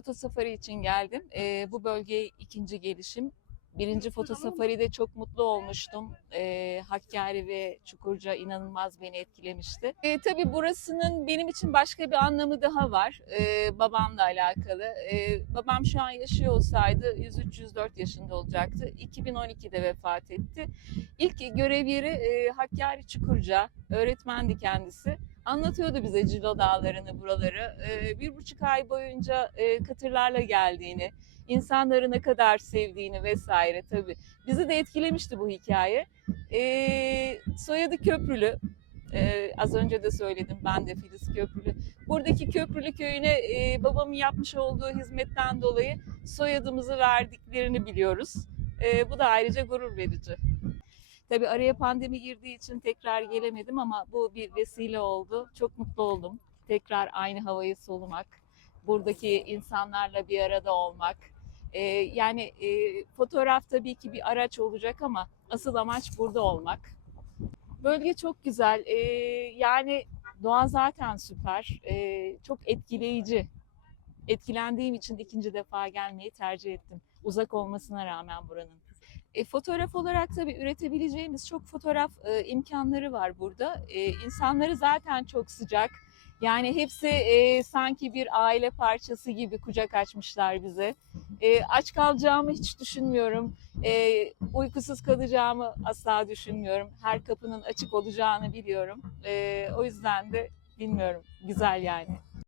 foto safari için geldim. Ee, bu bölgeye ikinci gelişim. Birinci foto safaride çok mutlu olmuştum. Ee, Hakkari ve Çukurca inanılmaz beni etkilemişti. Ee, tabii burasının benim için başka bir anlamı daha var. Ee, babamla alakalı. Ee, babam şu an yaşıyor olsaydı 103-104 yaşında olacaktı. 2012'de vefat etti. İlk görev yeri e, Hakkari Çukurca. Öğretmendi kendisi. Anlatıyordu bize Cilo Dağları'nı, buraları. Ee, bir buçuk ay boyunca e, katırlarla geldiğini, insanları ne kadar sevdiğini vesaire tabii. Bizi de etkilemişti bu hikaye. Ee, soyadı Köprülü. Ee, az önce de söyledim ben de Filiz Köprülü. Buradaki Köprülü köyüne e, babamın yapmış olduğu hizmetten dolayı soyadımızı verdiklerini biliyoruz. Ee, bu da ayrıca gurur verici. Tabii araya pandemi girdiği için tekrar gelemedim ama bu bir vesile oldu. Çok mutlu oldum. Tekrar aynı havayı solumak, buradaki insanlarla bir arada olmak. Ee, yani e, fotoğraf tabii ki bir araç olacak ama asıl amaç burada olmak. Bölge çok güzel. Ee, yani doğa zaten süper. Ee, çok etkileyici. Etkilendiğim için ikinci defa gelmeyi tercih ettim. Uzak olmasına rağmen buranın. E, fotoğraf olarak tabii üretebileceğimiz çok fotoğraf e, imkanları var burada. E, insanları zaten çok sıcak. Yani hepsi e, sanki bir aile parçası gibi kucak açmışlar bize. E, aç kalacağımı hiç düşünmüyorum. E, uykusuz kalacağımı asla düşünmüyorum. Her kapının açık olacağını biliyorum. E, o yüzden de bilmiyorum. Güzel yani.